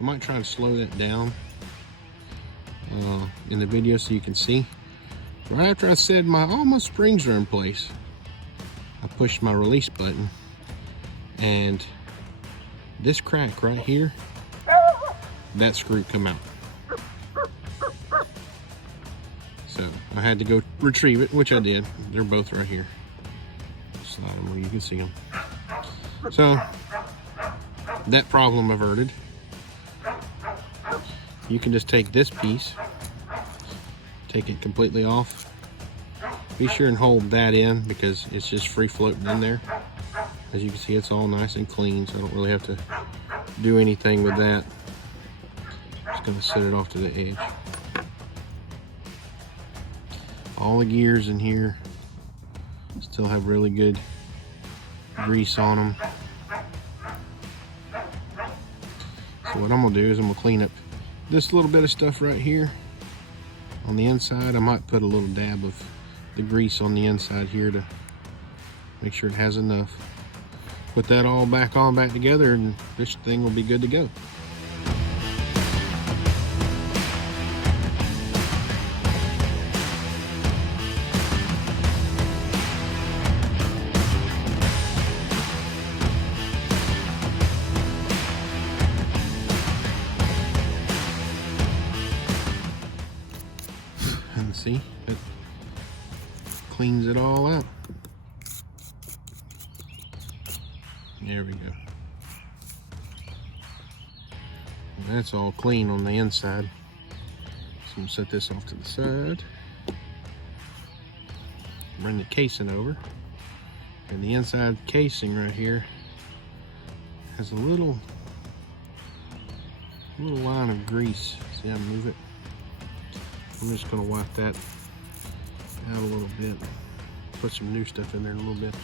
I might try to slow that down in the video so you can see. Right after I said all my springs are in place, I pushed my release button, and this crack right here, that screw come out. So I had to go retrieve it, which I did. They're both right here. Slide them where you can see them. So that problem averted. You can just take this piece, take it completely off. Be sure and hold that in because it's just free floating in there. As you can see, it's all nice and clean, so I don't really have to do anything with that. Just gonna set it off to the edge. All the gears in here still have really good grease on them. So what I'm gonna do is I'm gonna clean up this little bit of stuff right here on the inside. I might put a little dab of the grease on the inside here to make sure it has enough. Put that all back together, and this thing will be good to go. And see, it cleans it all out. There we go. And that's all clean on the inside. So I'm gonna set this off to the side. Bring the casing over. And the inside casing right here has a little line of grease. See how I move it? I'm just gonna wipe that out a little bit. Put some new stuff in there in a little bit.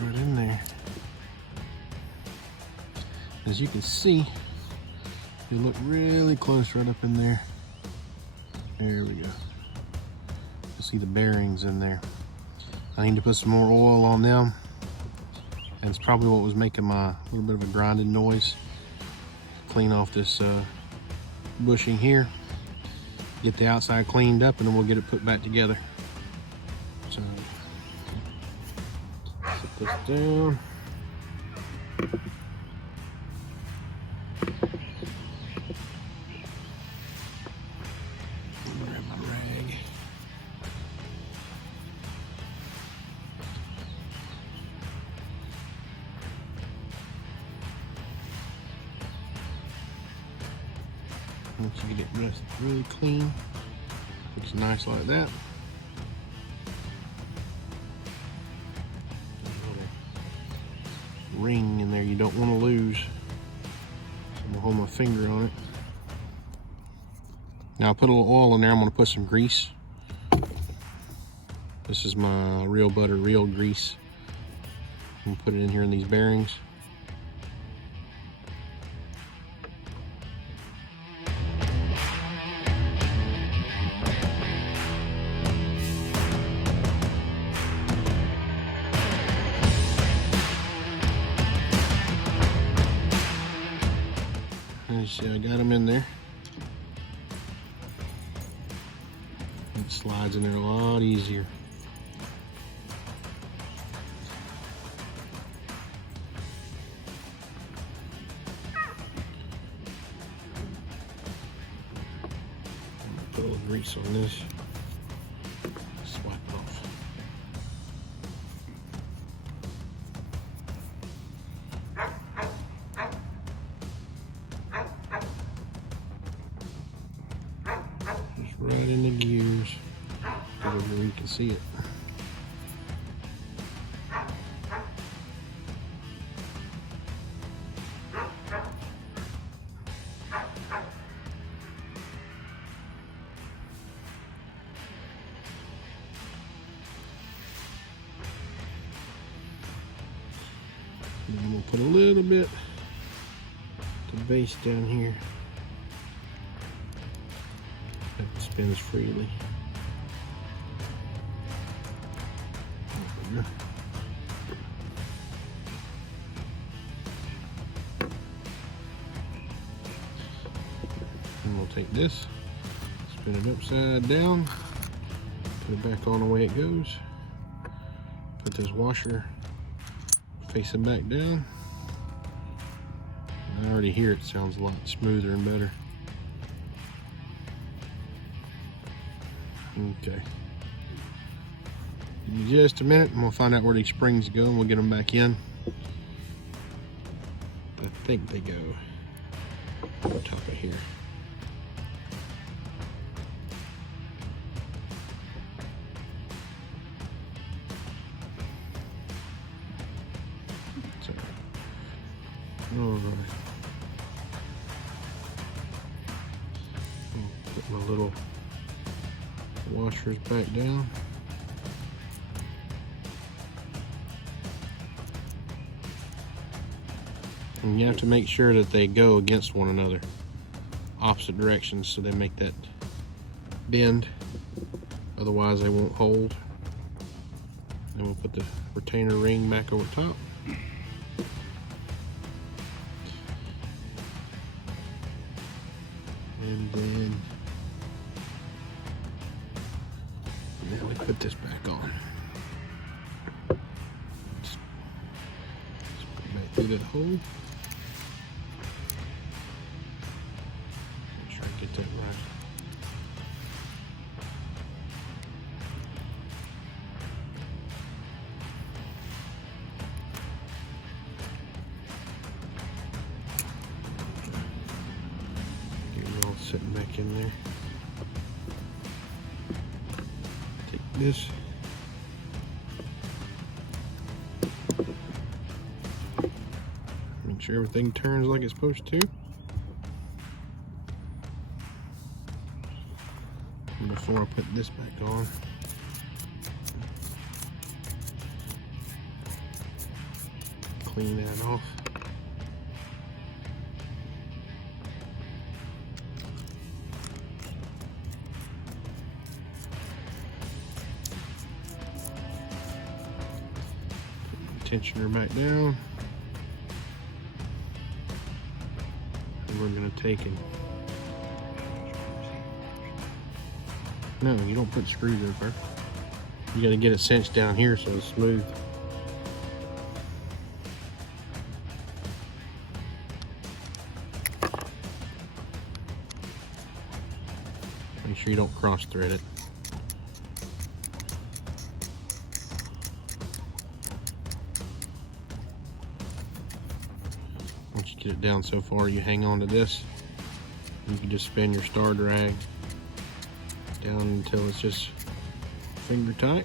Right in there. As you can see, you look really close right up in there. There we go. You see the bearings in there. I need to put some more oil on them. And it's probably what was making my little bit of a grinding noise. Clean off this bushing here. Get the outside cleaned up, and then we'll get it put back together. So set this down. Grab my rag. Once you get it really clean, looks nice like that. Ring in there you don't want to lose. So I'm gonna hold my finger on it. Now I put a little oil in there. I'm gonna put some grease. This is my Real Butter Real Grease. I'm gonna put it in here in these bearings. See, I got them in there. It slides in there a lot easier. Put a little grease on this. Swipe it off. Right in the gears, where you can see it. And I'm gonna put a little bit to base down here. spins freely. And we'll take this, spin it upside down, put it back on the way it goes. Put this washer facing back down. I already hear it sounds a lot smoother and better. Okay. Give me just a minute and we'll find out where these springs go and we'll get them back in. I think they go on top of here. So, all right. I'll put my little washers back down. And you have to make sure that they go against one another, opposite directions, so they make that bend. Otherwise they won't hold. Then we'll put the retainer ring back over top. And then now we put this back on. Just put it back through that hole. Make sure I get that right. Get it all sitting back in there. Take this. Make sure everything turns like it's supposed to. And before I put this back on, clean that off. Tensioner back down, and we're going to take it. No, you don't put screws in first. You got to get it cinched down here so it's smooth. Make sure you don't cross thread it. Once you get it down so far, you hang on to this. You can just spin your star drag down until it's just finger tight.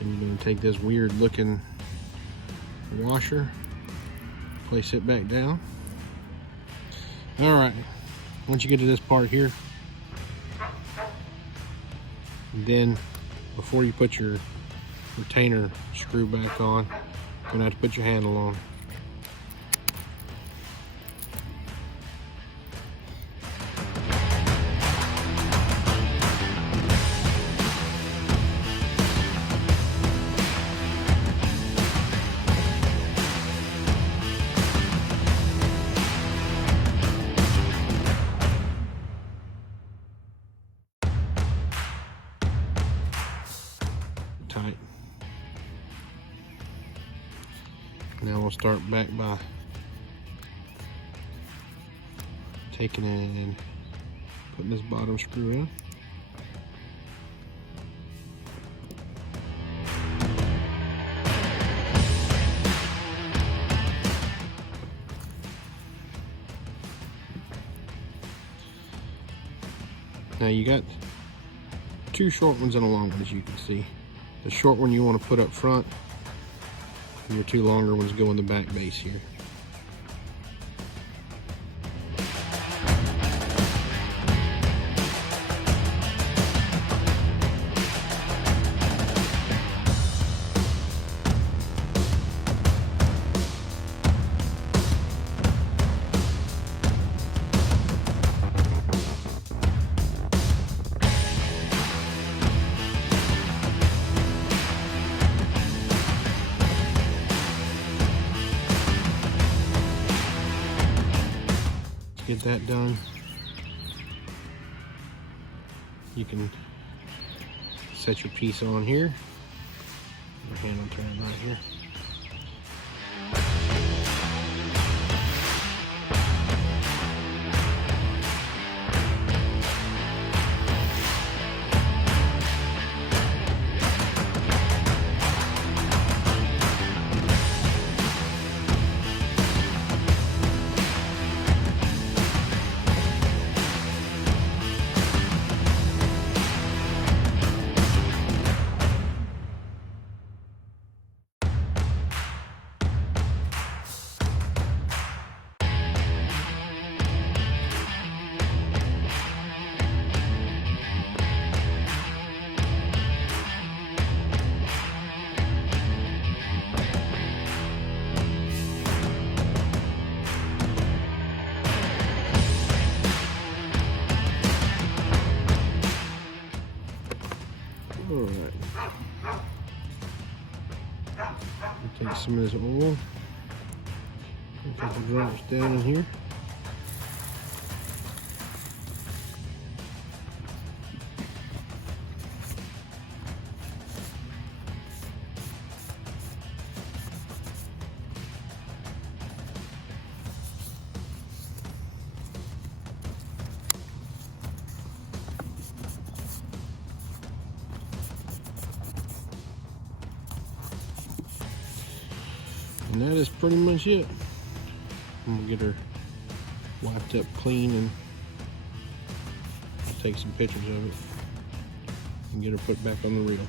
And you're going to take this weird looking washer, place it back down. All right, once you get to this part here, then before you put your retainer screw back on, you're going to have to put your handle on. Tight. Now we'll start back by taking it and putting this bottom screw in. Now you got two short ones and a long one, as you can see. The short one you want to put up front, and your two longer ones go in the back base here. get that done, you can set your piece on here. Your hand will turn right here. Alright, take some of this oil, a couple drops down in here. And that is pretty much it. I'm gonna get her wiped up clean and I'll take some pictures of it and get her put back on the reel.